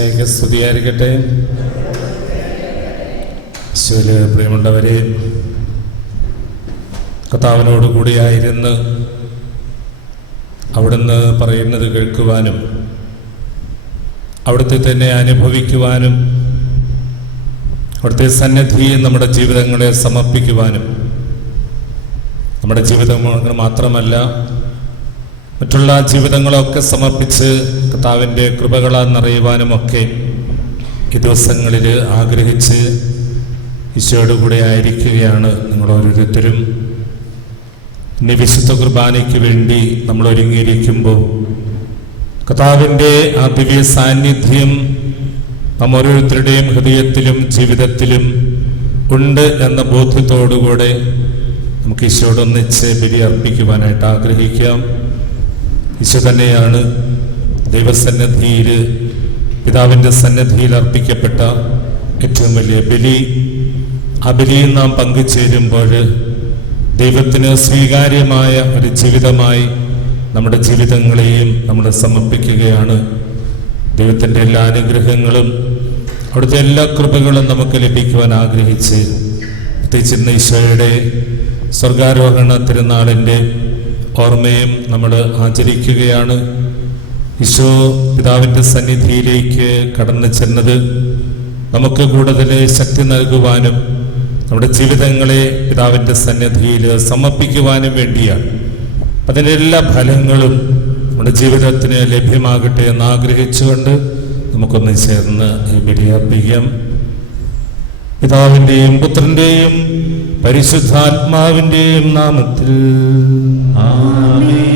ഈശോയ്ക്ക് സ്തുതിയായിരിക്കട്ടെ. ഈശോയിലെ പ്രിയമുള്ളവരെ, കർത്താവിനോട് കൂടിയായിരുന്ന് അവിടുന്ന് പറയുന്നത് കേൾക്കുവാനും അവിടുത്തെ തന്നെ അനുഭവിക്കുവാനും അവിടുത്തെ സന്നിധിയെ നമ്മുടെ ജീവിതങ്ങളെ സമർപ്പിക്കുവാനും, നമ്മുടെ ജീവിതങ്ങൾ മാത്രമല്ല മറ്റുള്ള ജീവിതങ്ങളൊക്കെ സമർപ്പിച്ച് കർത്താവിൻ്റെ കൃപകളാൽ നിറയുവാനുമൊക്കെ ഈ ദിവസങ്ങളിൽ ആഗ്രഹിച്ച് ഈശോയുടെ കൂടെ ആയിരിക്കുകയാണ് നിങ്ങൾ ഓരോരുത്തരും. ഇനി വിശുദ്ധ കുർബാനയ്ക്ക് വേണ്ടി നമ്മൾ ഒരുങ്ങിയിരിക്കുമ്പോൾ കർത്താവിൻ്റെ ആ ദിവ്യ സാന്നിധ്യം നാം ഓരോരുത്തരുടെയും ഹൃദയത്തിലും ജീവിതത്തിലും ഉണ്ട് എന്ന ബോധ്യത്തോടുകൂടെ നമുക്ക് ഈശോയോടൊന്നിച്ച് ബലി അർപ്പിക്കുവാനായിട്ട് ആഗ്രഹിക്കാം. ഈശോ തന്നെയാണ് ദൈവസന്നിധിയിൽ, പിതാവിൻ്റെ സന്നിധിയിൽ അർപ്പിക്കപ്പെട്ട ഏറ്റവും വലിയ ബലി. ആ ബലിയിൽ നാം പങ്കുചേരുമ്പോൾ ദൈവത്തിന് സ്വീകാര്യമായ ഒരു ജീവിതമായി നമ്മുടെ ജീവിതങ്ങളെയും നമ്മൾ സമർപ്പിക്കുകയാണ്. ദൈവത്തിൻ്റെ എല്ലാ അനുഗ്രഹങ്ങളും അവിടുത്തെ എല്ലാ കൃപകളും നമുക്ക് ലഭിക്കുവാൻ ആഗ്രഹിച്ച്, പ്രത്യേകിച്ച് ഇന്ന് ഈശോയുടെ സ്വർഗാരോഹണ തിരുനാളിൻ്റെ ഓർമ്മയും നമ്മൾ ആചരിക്കുകയാണ്. ഈശോ പിതാവിൻ്റെ സന്നിധിയിലേക്ക് കടന്നു ചെന്നത് നമുക്ക് കൂടുതൽ ശക്തി നൽകുവാനും നമ്മുടെ ജീവിതങ്ങളെ പിതാവിൻ്റെ സന്നിധിയിൽ സമർപ്പിക്കുവാനും വേണ്ടിയാണ്. അതിൻ്റെ എല്ലാ ഫലങ്ങളും നമ്മുടെ ജീവിതത്തിന് ലഭ്യമാകട്ടെ എന്ന് ആഗ്രഹിച്ചുകൊണ്ട് നമുക്കൊന്ന് ചേർന്ന് ഈ ബലി അർപ്പിക്കാം. പിതാവിൻ്റെയും പുത്രൻ്റെയും പരിശുദ്ധാത്മാവിൻ്റെയും നാമത്തിൽ ആമേൻ.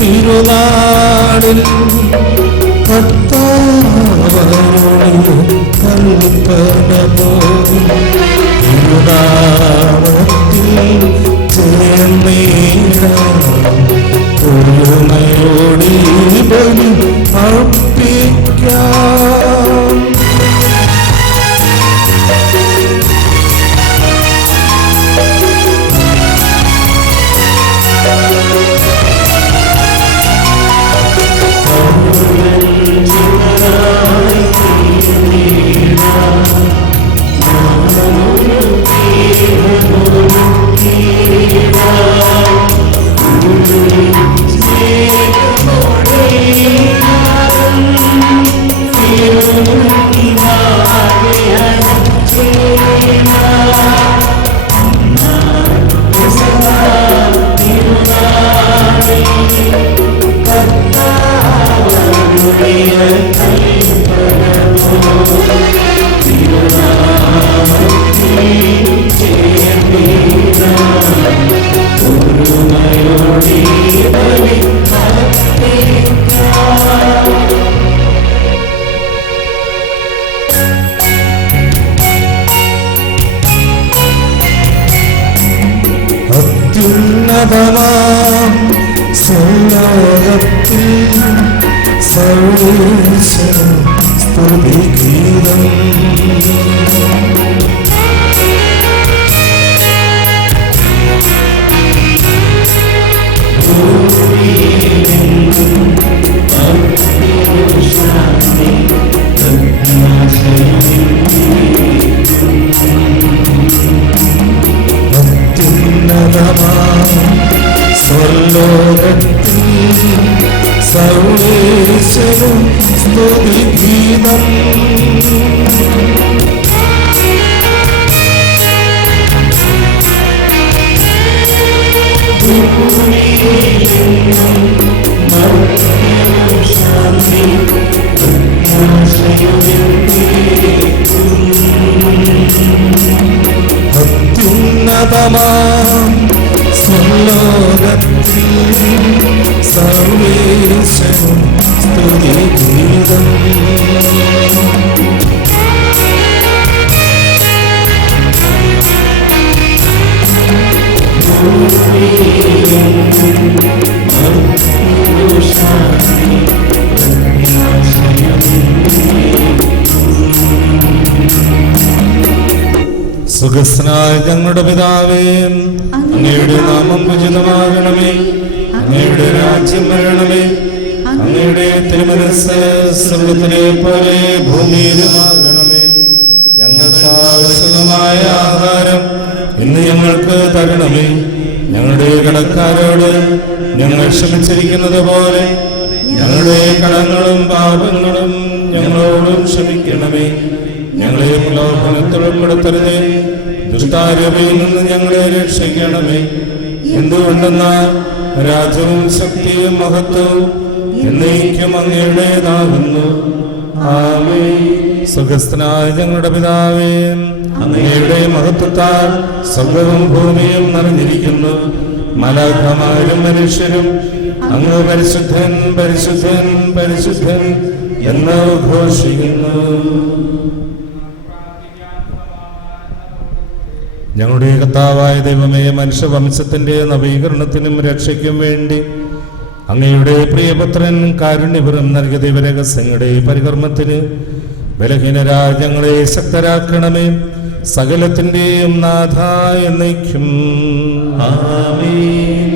തിരുനാളിൽ തിരുനാമത്തിൽ ഒരുമയോടി ബലി അർപ്പിക്കാം. അത്യുന്നതമാം സ്വർലോകത്തിൽ സർവ്വേശ്വരൻ സ്തുതിഗീതം. സ്വർലോകത്തിൽ സർവ്വേശ്വരൻ സ്തുതിഗീതം. അത്യുന്നതമാം സ്വർലോകത്തിൽ സർവ്വേശ്വരൻ സ്തുതിഗീതം. സുഖസ്നായ ഞങ്ങളുടെ പിതാവേ, അങ്ങയുടെ നാമം ഉചിതമാകണമേ, അങ്ങയുടെ രാജ്യം വരണമേ, അങ്ങയുടെ തിരുമനസ്സ് സ്വർഗ്ഗത്തിലെ പോലെ ഭൂമിയിലുമാകണമേ. ഞങ്ങൾക്ക് ആവശ്യമായ ആഹാരം ഇന്ന് ഞങ്ങൾക്ക് തരണമേ. ഞങ്ങളുടെ കടക്കാരോട് ഞങ്ങൾ ക്ഷമിച്ചിരിക്കുന്നത് പോലെ ഞങ്ങളുടെ കടങ്ങളും പാപങ്ങളും ഞങ്ങളോടും ക്ഷമിക്കണമേ. ഞങ്ങളെ പ്രലോഭനത്തിൽ ഉൾപ്പെടുത്തരുതേ, ദുഷ്ടാരൂപിയിൽ നിന്ന് ഞങ്ങളെ രക്ഷിക്കണമേ. എന്തുകൊണ്ടെന്നാൽ രാജ്യവും ശക്തിയും മഹത്വവും എന്നേക്കും അങ്ങയുടേതാകുന്നു. ആമേൻ. സുഖസ്ഥനായ ഞങ്ങളുടെ പിതാവേ, അങ്ങയുടെ മഹത്വത്താൽ സ്വർഗ്ഗവും ഭൂമിയും നിറഞ്ഞിരിക്കുന്നു. മലാഖമാരും മനുഷ്യരും അങ്ങ് പരിശുദ്ധൻ പരിശുദ്ധൻ പരിശുദ്ധൻ എന്ന് ഘോഷിക്കുന്നു. ഞങ്ങളുടെ കർത്താവായ ദൈവമേ, മനുഷ്യവംശത്തിന്റെ നവീകരണത്തിനും രക്ഷയ്ക്കും വേണ്ടി അങ്ങയുടെ പ്രിയപുത്രൻ കാരുണ്യപുരം നൽകിയ ദൈവരഹസ്യങ്ങളുടെ പരികർമ്മത്തിന് ബലഹീനരായ ഞങ്ങളെ ശക്തരാക്കണമേ. സകലത്തിന്റെയും നാഥ എന്നേക്കും ആമേൻ.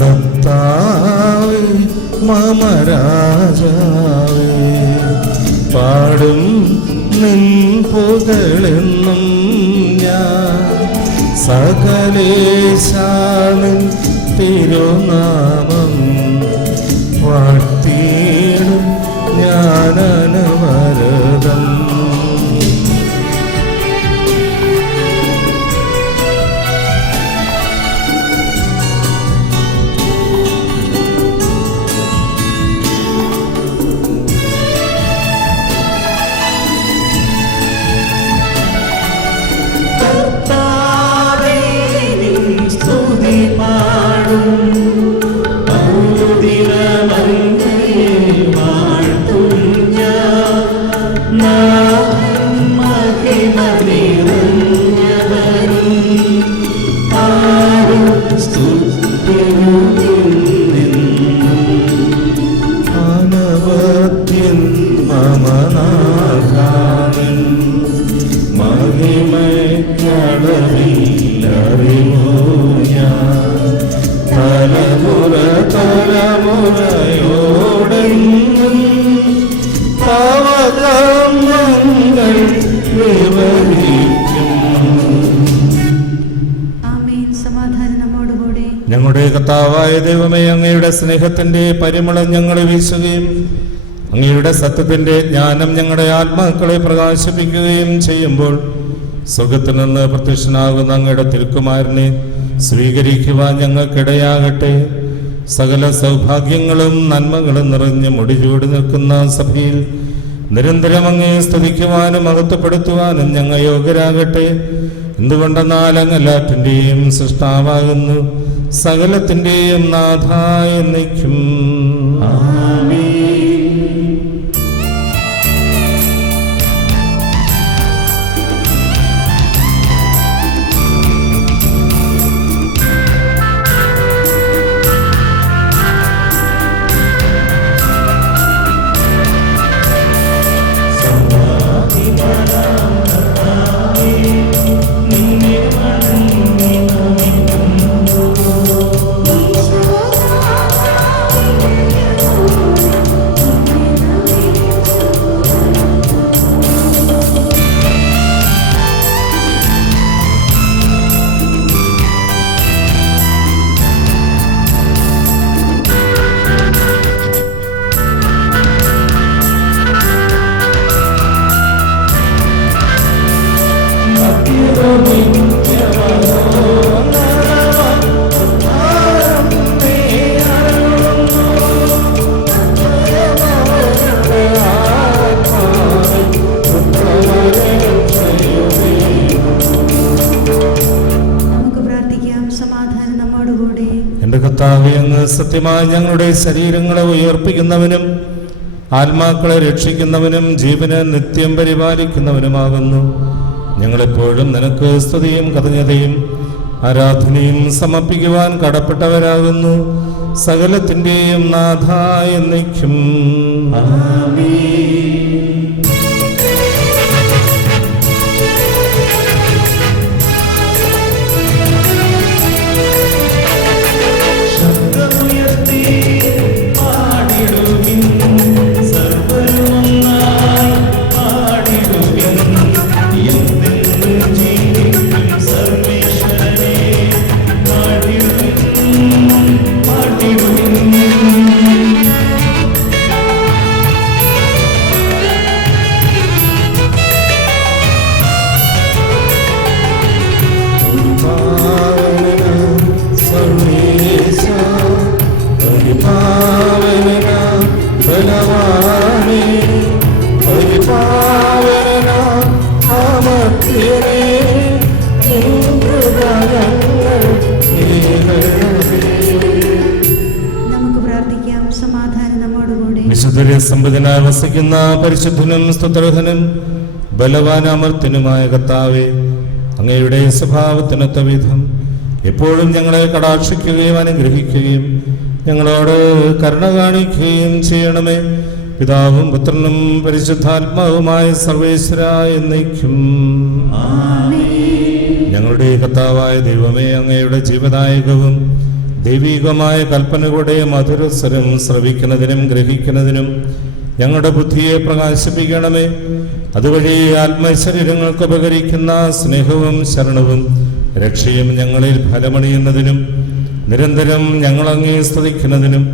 കർത്താവേ മമ രാജാവേ, പാടും നിൻ പുകഴെന്നും ഞാൻ. സകലേശാനിൻ തിരുനാമം വാഴ്ത്തിയിടും ഞാനനവരതം. ഞങ്ങളുടെ കർത്താവായ ദൈവമേ, അങ്ങയുടെ സ്നേഹത്തിന്റെ പരിമളം ഞങ്ങളെ വീശുകയും അങ്ങയുടെ സത്യത്തിന്റെ ജ്ഞാനം ഞങ്ങളുടെ ആത്മാക്കളെ പ്രകാശിപ്പിക്കുകയും ചെയ്യുമ്പോൾ സ്വർഗ്ഗത്തിൽ നിന്ന് പ്രത്യക്ഷനാകുന്ന അങ്ങയുടെ തിരുക്കുമാരനെ സ്വീകരിക്കുവാൻ ഞങ്ങൾക്കിടയാകട്ടെ. സകല സൗഭാഗ്യങ്ങളും നന്മകളും നിറഞ്ഞ് മുടിചൂടി നിൽക്കുന്ന സഭയിൽ നിരന്തരം അങ്ങയെ സ്തുതിക്കുവാനും മഹത്വപ്പെടുത്തുവാനും ഞങ്ങൾ യോഗ്യരാകട്ടെ. എന്തുകൊണ്ടെന്നാൽ അങ്ങ് എല്ലാറ്റിൻ്റെയും സൃഷ്ടാവാകുന്നു, സകലത്തിൻ്റെയും നാഥ എന്നേക്കും ആമേൻ. Oh സത്യമായി ഞങ്ങളുടെ ശരീരങ്ങളെ ഉയർപ്പിക്കുന്നവനും ആത്മാക്കളെ രക്ഷിക്കുന്നവനും ജീവന് നിത്യം പരിപാലിക്കുന്നവനുമാകുന്നു. ഞങ്ങളെപ്പോഴും നിനക്ക് സ്തുതിയും കൃതജ്ഞതയും ആരാധനയും സമർപ്പിക്കുവാൻ കടപ്പെട്ടവരാകുന്നു. സകലത്തിന്റെയും നാഥ എന്നേക്കും ആമേൻ. സംബന്ധനായി വസിക്കുന്ന പരിശുദ്ധനും സ്തുത്യർഹനും ബലവാനാമർത്തിനുമായ കർത്താവേ, അങ്ങയുടെ സ്വഭാവത്തിനൊത്ത വിധം എപ്പോഴും ഞങ്ങളെ കടാക്ഷിക്കുകയും അനുഗ്രഹിക്കുകയും ഞങ്ങളോട് കരുണ കാണിക്കുകയും ചെയ്യണമേ. പിതാവും പുത്രനും പരിശുദ്ധാത്മാവുമായ സർവേശ്വരായ എന്നേക്കും ഞങ്ങളുടെ കർത്താവായ ദൈവമേ, അങ്ങയുടെ ജീവദായകവും ദൈവികമായ കൽപ്പനകളുടെ മധുരസ്വരം ശ്രവിക്കുന്നതിനും ഗ്രഹിക്കുന്നതിനും ഞങ്ങളുടെ ബുദ്ധിയെ പ്രകാശിപ്പിക്കണമേ. അതുവഴി ആത്മശരീരങ്ങൾക്ക് ഉപകരിക്കുന്ന സ്നേഹവും ശരണവും രക്ഷയും ഞങ്ങളിൽ ഫലമണിയുന്നതിനും നിരന്തരം ഞങ്ങളങ്ങേ സ്തുതിക്കുന്നതിനും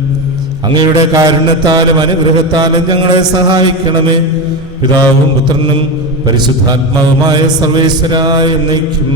അങ്ങയുടെ കാരുണ്യത്താലും അനുഗ്രഹത്താലും ഞങ്ങളെ സഹായിക്കണമേ. പിതാവും പുത്രനും പരിശുദ്ധാത്മാവുമായ സർവേശ്വരായ എന്നേക്കും